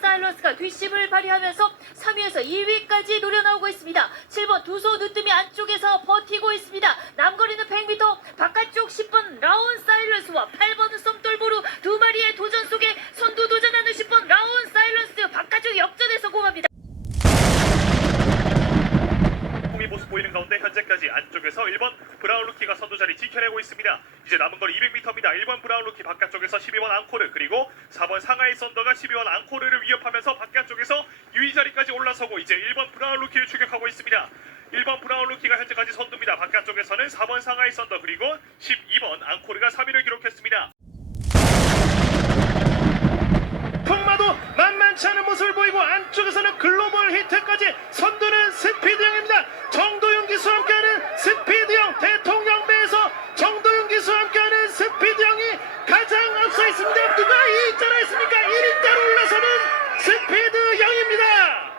사일러스가 뒷심을 발휘하면서 3위에서 2위까지 노려나오고 있습니다. 7번 두소 누뜸이 안쪽에서 버티고 있습니다. 남거리는 100m, 바깥쪽 10번 라온 사일러스와 8번은 썸돌보루 두 마리의 도전 속에 선두 도전하는 10번 라온 사일러스 바깥쪽 역전에 성공합니다. 홈이 모습 보이는 가운데 안쪽에서 1번 브라운 루키가 선두 자리 지켜내고 있습니다. 이제 남은 거리 200m입니다. 1번 브라운 루키 바깥쪽에서 12번 앙코르 그리고 4번 상하이 썬더가 12번 앙코르를 위협하면서 바깥쪽에서 2위 자리까지 올라서고 이제 1번 브라운 루키를 추격하고 있습니다. 1번 브라운 루키가 현재까지 선두입니다. 바깥쪽에서는 4번 상하이 썬더 그리고 12번 앙코르가 3위를 기록했습니다. 풍마도 만만치 않은 모습을 보이고 안쪽에서는 글로벌 히트까지 스피드형 대통령배에서 정도윤 기수와 함께하는 스피드형이 가장 앞서 있습니다. 누가 2위자로 했습니까? 1위자로 올라서는 스피드형입니다.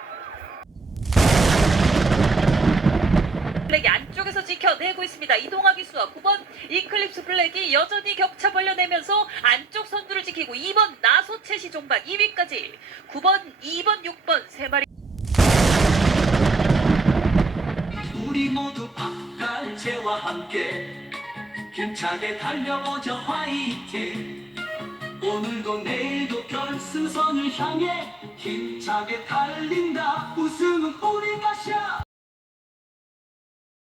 블랙이 안쪽에서 지켜내고 있습니다. 이동화 기수와 9번 이클립스 블랙이 여전히 격차 벌려내면서 안쪽 선두를 지키고 2번 나소채시 종반 2위까지 9번, 2번, 6번 세 마리 우리 함께 힘차게 달려보자 화이팅. 오늘도 내일도 결승선을 향해 힘차게 달린다. 것이야